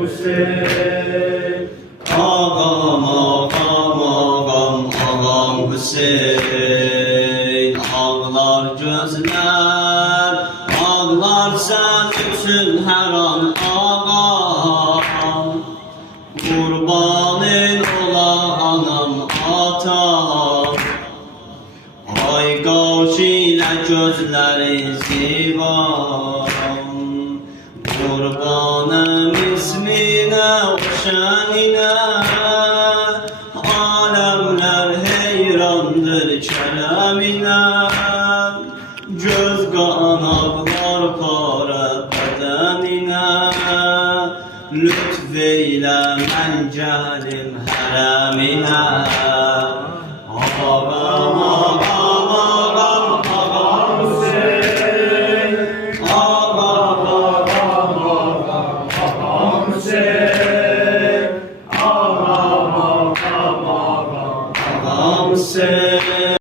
Hüseyin. Ağam ağam ağam ağam Hüseyin. Ağlar gözler, ağlar sen üçün her an ağam. Kurbanın ola anam atam. Ay qaş ilə gözlərin zivam. Qurbanım isminə, o şəninə. Aləmlər heyrandır kələminə. Göz qanaqlar para bədəninə. Lütf eylə mən gəlim hərəminə. Ağam ağam ağam ağam Hüseyin. Ağam ağam ağam ağam Hüseyin. Ağam ağam ağam ağam Hüseyin.